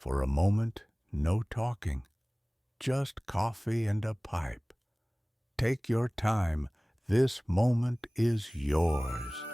For a moment, no talking, just coffee and a pipe. Take your time. This moment is yours.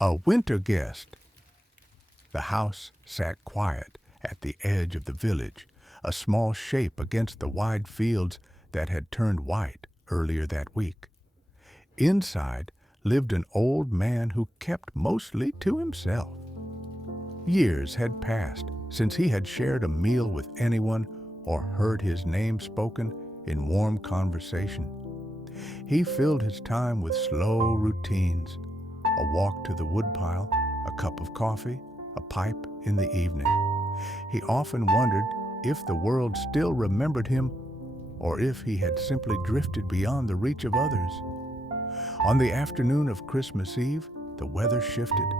A winter guest. The house sat quiet at the edge of the village, a small shape against the wide fields that had turned white earlier that week. Inside lived an old man who kept mostly to himself. Years had passed since he had shared a meal with anyone or heard his name spoken in warm conversation. He filled his time with slow routines, a walk to the woodpile, a cup of coffee, a pipe in the evening. He often wondered if the world still remembered him or if he had simply drifted beyond the reach of others. On the afternoon of Christmas Eve, the weather shifted.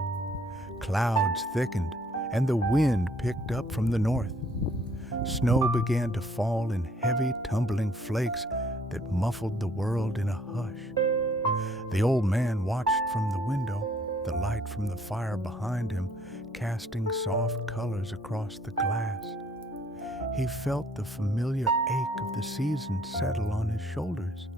Clouds thickened and the wind picked up from the north. Snow began to fall in heavy, tumbling flakes that muffled the world in a hush. The old man watched from the window, the light from the fire behind him casting soft colors across the glass. He felt the familiar ache of the season settle on his shoulders.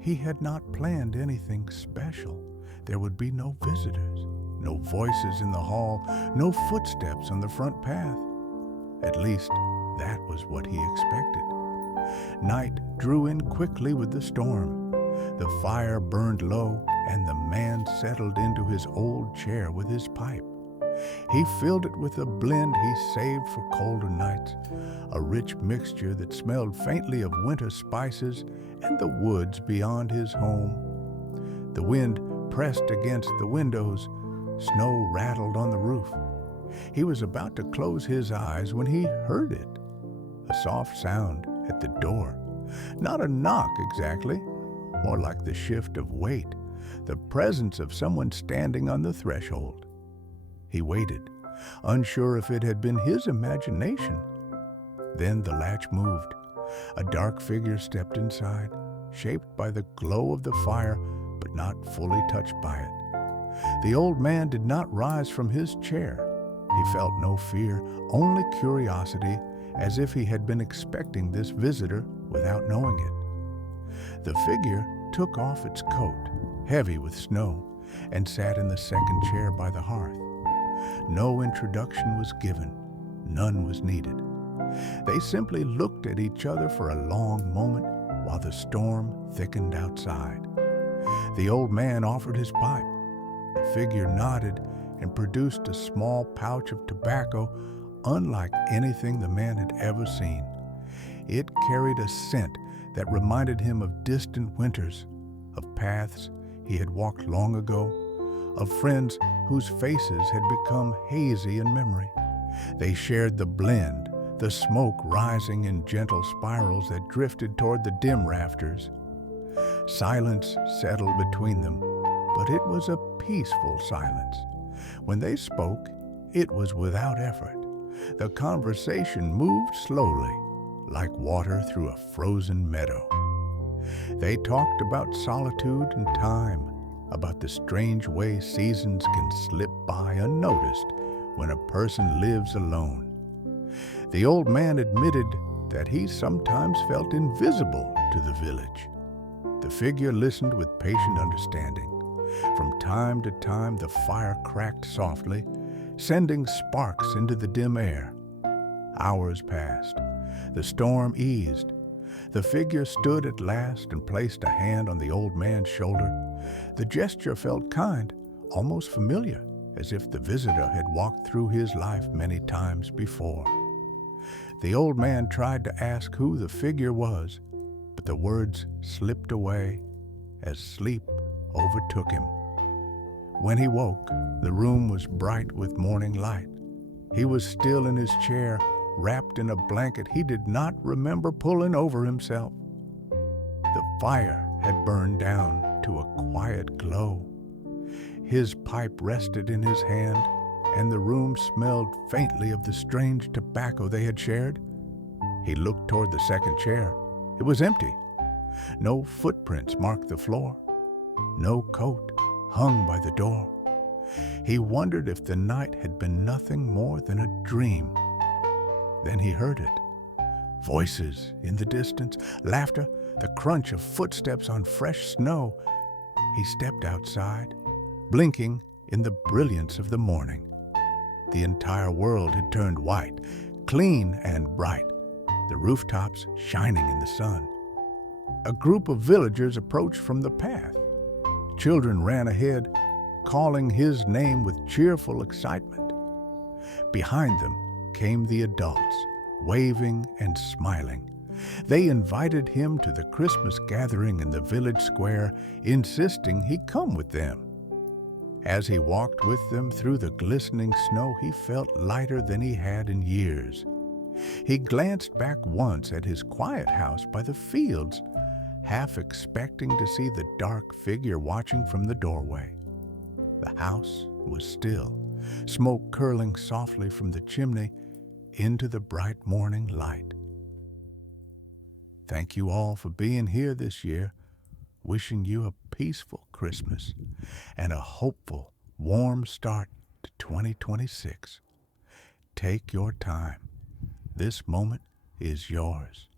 He had not planned anything special. There would be no visitors, no voices in the hall, no footsteps on the front path. At least, that was what he expected. Night drew in quickly with the storm. The fire burned low, and the man settled into his old chair with his pipe. He filled it with a blend he saved for colder nights, a rich mixture that smelled faintly of winter spices and the woods beyond his home. The wind pressed against the windows, snow rattled on the roof. He was about to close his eyes when he heard it, a soft sound at the door. Not a knock exactly, more like the shift of weight, the presence of someone standing on the threshold. He waited, unsure if it had been his imagination. Then the latch moved. A dark figure stepped inside, shaped by the glow of the fire, but not fully touched by it. The old man did not rise from his chair. He felt no fear, only curiosity, as if he had been expecting this visitor without knowing it. The figure took off its coat, heavy with snow, and sat in the second chair by the hearth. No introduction was given. None was needed. They simply looked at each other for a long moment while the storm thickened outside. The old man offered his pipe. The figure nodded and produced a small pouch of tobacco unlike anything the man had ever seen. It carried a scent that reminded him of distant winters, of paths he had walked long ago, of friends whose faces had become hazy in memory. They shared the blend, the smoke rising in gentle spirals that drifted toward the dim rafters. Silence settled between them, but it was a peaceful silence. When they spoke, it was without effort. The conversation moved slowly, like water through a frozen meadow. They talked about solitude and time, about the strange way seasons can slip by unnoticed when a person lives alone. The old man admitted that he sometimes felt invisible to the village. The figure listened with patient understanding. From time to time, the fire cracked softly, sending sparks into the dim air. Hours passed. The storm eased. The figure stood at last and placed a hand on the old man's shoulder. The gesture felt kind, almost familiar, as if the visitor had walked through his life many times before. The old man tried to ask who the figure was, but the words slipped away as sleep overtook him. When he woke, the room was bright with morning light. He was still in his chair, wrapped in a blanket he did not remember pulling over himself. The fire had burned down to a quiet glow. His pipe rested in his hand, and the room smelled faintly of the strange tobacco they had shared. He looked toward the second chair. It was empty. No footprints marked the floor. No coat hung by the door. He wondered if the night had been nothing more than a dream. Then he heard it. Voices in the distance, laughter, the crunch of footsteps on fresh snow. He stepped outside, blinking in the brilliance of the morning. The entire world had turned white, clean and bright, the rooftops shining in the sun. A group of villagers approached from the path. Children ran ahead, calling his name with cheerful excitement. Behind them came the adults, waving and smiling. They invited him to the Christmas gathering in the village square, insisting he come with them. As he walked with them through the glistening snow, he felt lighter than he had in years. He glanced back once at his quiet house by the fields, half expecting to see the dark figure watching from the doorway. The house was still, smoke curling softly from the chimney into the bright morning light. Thank you all for being here this year. Wishing you a peaceful Christmas and a hopeful, warm start to 2026. Take your time. This moment is yours.